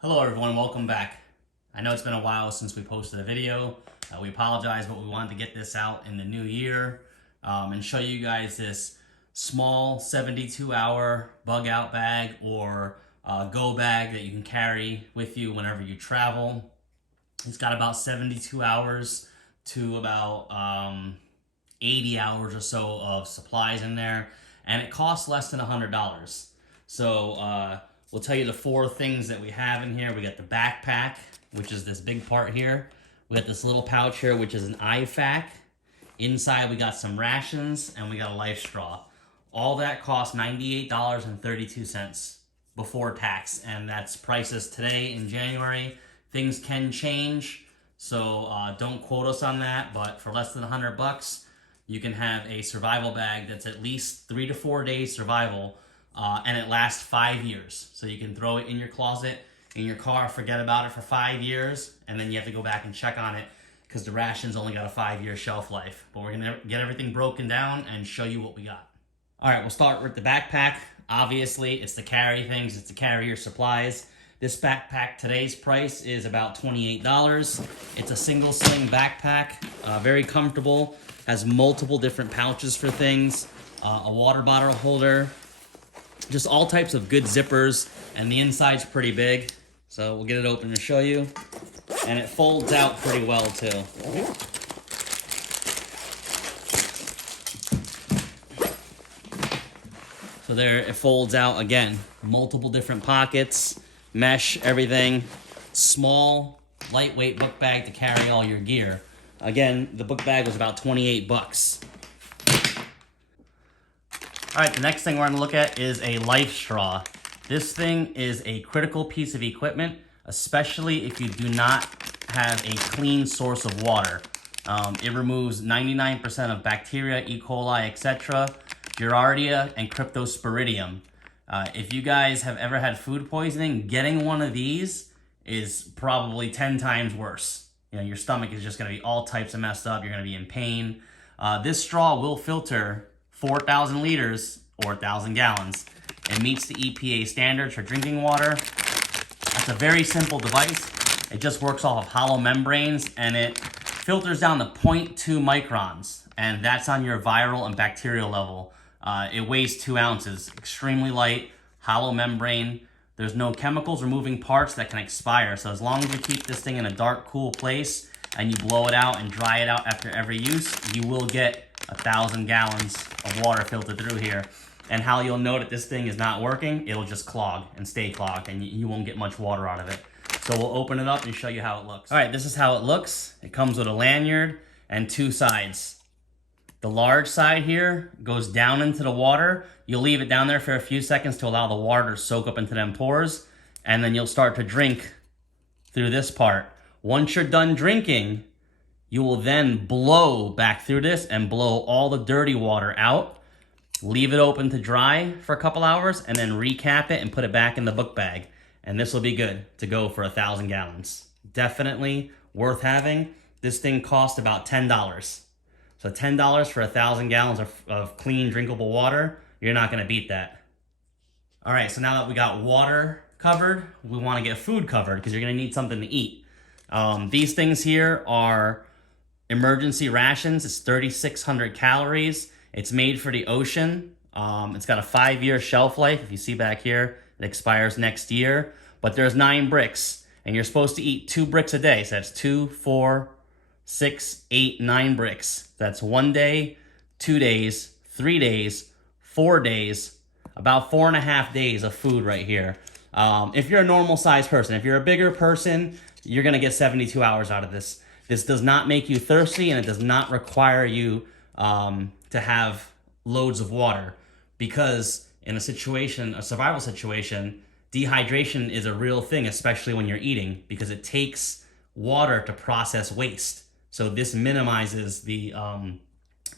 Hello everyone, welcome back. I know it's been a while since we posted a video. We apologize, but we wanted to get this out in the new year and show you guys this small 72-hour bug out bag or go bag that you can carry with you whenever you travel. It's got about 72 hours to about 80 hours or so of supplies in there, and it costs less than $100. So we'll tell you the four things that we have in here. We got the backpack, which is this big part here. We got this little pouch here, which is an IFAC. Inside we got some rations and we got a life straw. All that costs $98.32 before tax, and that's prices today in January. Things can change, so don't quote us on that, but for less than $100, you can have a survival bag that's at least 3 to 4 days survival, and it lasts 5 years. So you can throw it in your closet, in your car, forget about it for 5 years, and then you have to go back and check on it because the ration's only got a 5-year shelf life. But we're gonna get everything broken down and show you what we got. All right, we'll start with the backpack. Obviously, it's to carry things, it's to carry your supplies. This backpack, today's price is about $28. It's a single sling backpack, very comfortable, has multiple different pouches for things, a water bottle holder, just all types of good zippers, and the inside's pretty big. So we'll get it open to show you. And it folds out pretty well too. So there, it folds out again. Multiple different pockets, mesh, everything. Small, lightweight book bag to carry all your gear. Again, the book bag was about 28 bucks. All right, the next thing we're gonna look at is a life straw. This thing is a critical piece of equipment, especially if you do not have a clean source of water. It removes 99% of bacteria, E. coli, etc., Giardia, and Cryptosporidium. If you guys have ever had food poisoning, getting one of these is probably 10 times worse. You know, your stomach is just gonna be all types of messed up. You're gonna be in pain. This straw will filter 4,000 liters or 1,000 gallons. It meets the EPA standards for drinking water. It's a very simple device. It just works off of hollow membranes, and it filters down to 0.2 microns, and that's on your viral and bacterial level. It weighs 2 ounces, extremely light, hollow membrane. There's no chemicals or moving parts that can expire, so as long as you keep this thing in a dark, cool place and you blow it out and dry it out after every use, you will get 1,000 gallons of water filtered through here. And how you'll know that this thing is not working, it'll just clog and stay clogged, and you won't get much water out of it. So we'll open it up and show you how it looks. All right, this is how it looks. It comes with a lanyard and 2 sides. The large side here goes down into the water. You'll leave it down there for a few seconds to allow the water to soak up into them pores, and then you'll start to drink through this part. Once you're done drinking, you will then blow back through this and blow all the dirty water out. Leave it open to dry for a couple hours, and then recap it and put it back in the book bag. And this will be good to go for 1,000 gallons. Definitely worth having. This thing costs about $10. So $10 for 1,000 gallons of clean, drinkable water, you're not gonna beat that. All right, so now that we got water covered, we wanna get food covered because you're gonna need something to eat. These things here are emergency rations. It's 3,600 calories. It's made for the ocean. It's got a 5-year shelf life. If you see back here, it expires next year. But there's 9 bricks, and you're supposed to eat 2 bricks a day. So that's 2, 4, 6, 8, 9 bricks. That's 1 day, 2 days, 3 days, 4 days, about 4.5 days of food right here. If you're a normal sized person, if you're a bigger person, you're gonna get 72 hours out of this. This does not make you thirsty, and it does not require you to have loads of water, because in a survival situation, dehydration is a real thing, especially when you're eating, because it takes water to process waste. So this minimizes the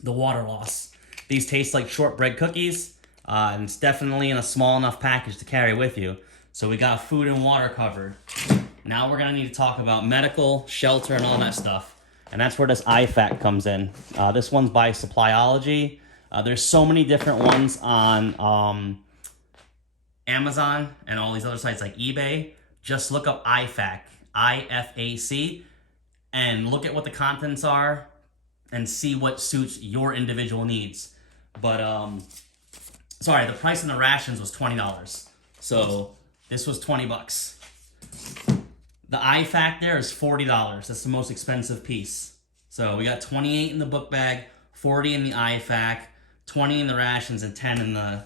water loss. These taste like shortbread cookies, and it's definitely in a small enough package to carry with you. So we got food and water covered. Now we're gonna need to talk about medical, shelter, and all that stuff. And that's where this IFAC comes in. This one's by Supplyology. There's so many different ones on Amazon and all these other sites like eBay. just look up IFAC, IFAC, and look at what the contents are and see what suits your individual needs. But, sorry, the price in the rations was $20. So this was 20 bucks. The IFAC there is $40. That's the most expensive piece. So we got 28 in the book bag, 40 in the IFAC, 20 in the rations, and 10 in the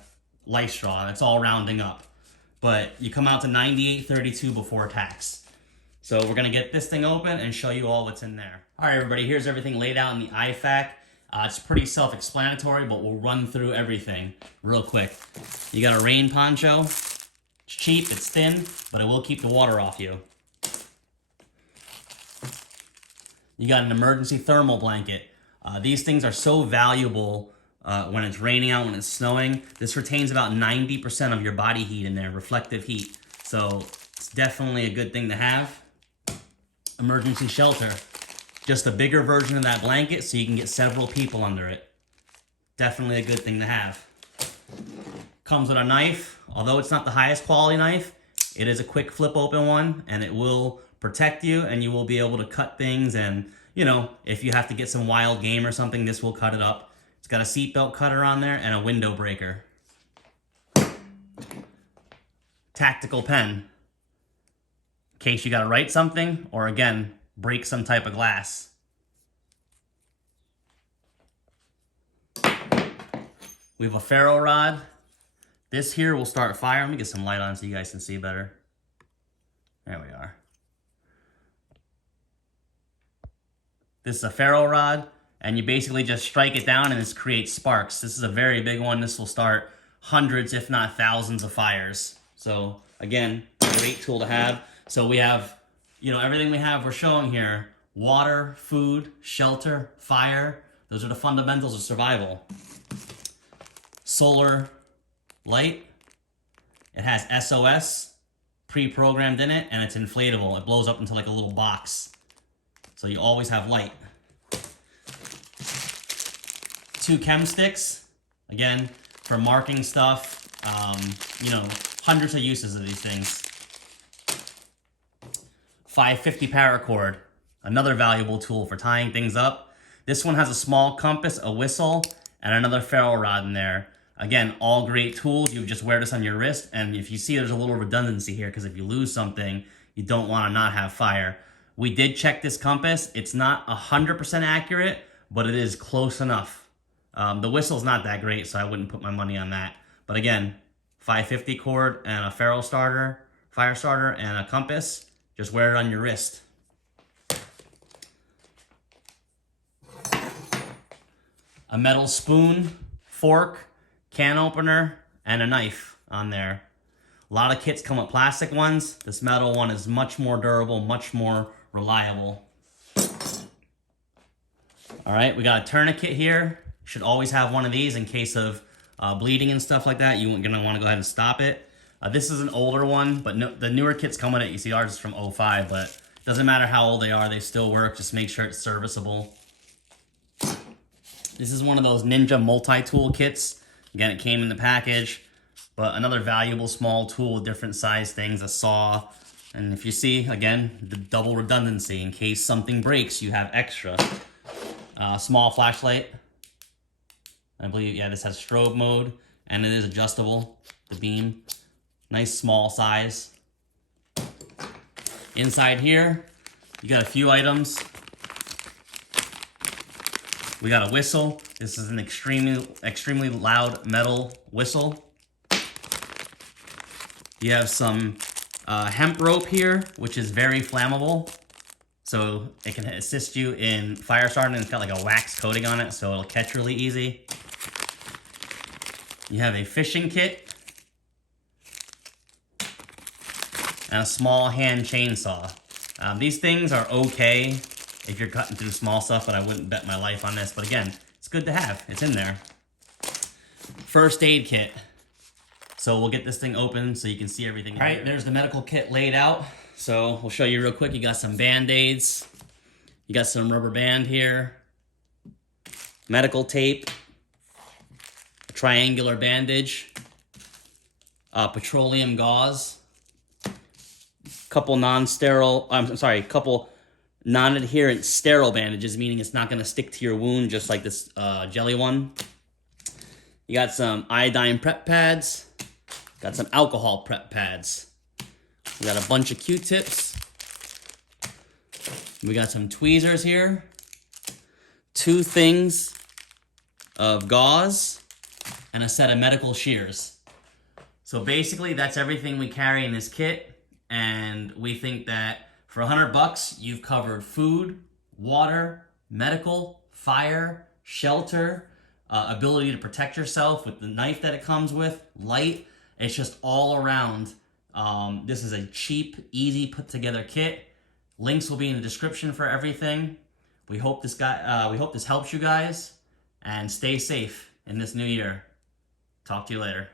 life straw. That's all rounding up. But you come out to $98.32 before tax. So we're going to get this thing open and show you all what's in there. All right, everybody, here's everything laid out in the IFAC. It's pretty self-explanatory, but we'll run through everything real quick. You got a rain poncho. It's cheap, it's thin, but it will keep the water off you. You got an emergency thermal blanket. These things are so valuable when it's raining out, when it's snowing. This retains about 90% of your body heat in there, reflective heat. So it's definitely a good thing to have. Emergency shelter. Just a bigger version of that blanket so you can get several people under it. Definitely a good thing to have. Comes with a knife. Although it's not the highest quality knife, it is a quick flip open one, and it will protect you, and you will be able to cut things, and you know, if you have to get some wild game or something, this will cut it up. It's got a seatbelt cutter on there and a window breaker. Tactical pen. In case you gotta write something, or again, break some type of glass. We have a ferro rod. This here will start fire. Let me get some light on so you guys can see better. There we are. This is a ferro rod, and you basically just strike it down and this creates sparks. This is a very big one. This will start hundreds, if not thousands of fires. So again, great tool to have. So we have, you know, everything we're showing here: water, food, shelter, fire. Those are the fundamentals of survival. Solar light. It has SOS pre-programmed in it, and it's inflatable. It blows up into like a little box. So you always have light. 2 chem sticks, again, for marking stuff. You know, hundreds of uses of these things. 550 paracord, another valuable tool for tying things up. This one has a small compass, a whistle, and another ferro rod in there. Again, all great tools. You would just wear this on your wrist, and if you see there's a little redundancy here, because if you lose something, you don't want to not have fire. We did check this compass. It's not 100% accurate, but it is close enough. The whistle's not that great, so I wouldn't put my money on that. But again, 550 cord and a fire starter, and a compass. Just wear it on your wrist. A metal spoon, fork, can opener, and a knife on there. A lot of kits come with plastic ones. This metal one is much more durable, much more reliable. All right, we got a tourniquet here. You should always have one of these in case of bleeding and stuff like that. You're gonna wanna go ahead and stop it. This is an older one, but no, the newer kits come with it. You see ours is from 05, but it doesn't matter how old they are, they still work. Just make sure it's serviceable. This is one of those Ninja multi-tool kits. Again, it came in the package, but another valuable small tool with different size things, a saw. And if you see, again, the double redundancy. In case something breaks, you have extra. Small flashlight. I believe, yeah, this has strobe mode, and it is adjustable, the beam. Nice small size. Inside here, you got a few items. We got a whistle. This is an extremely loud metal whistle. You have some hemp rope here, which is very flammable. So it can assist you in fire starting, and it's got like a wax coating on it, so it'll catch really easy. You have a fishing kit. And a small hand chainsaw. These things are okay if you're cutting through small stuff, but I wouldn't bet my life on this. But again, it's good to have. It's in there. First aid kit. So we'll get this thing open so you can see everything. All right, there's the medical kit laid out. So we'll show you real quick. You got some Band-Aids. You got some rubber band here. Medical tape. A triangular bandage. Petroleum gauze. couple non-sterile, I'm sorry, couple non-adherent sterile bandages, meaning it's not going to stick to your wound just like this jelly one. You got some iodine prep pads. Got some alcohol prep pads. We got a bunch of Q-tips. We got some tweezers here. 2 things of gauze and a set of medical shears. So basically that's everything we carry in this kit, and we think that for $100 you've covered food, water, medical, fire, shelter, ability to protect yourself with the knife that it comes with, light. It's just all around. This is a cheap, easy put together kit. Links will be in the description for everything. We hope this helps you guys, and stay safe in this new year. Talk to you later.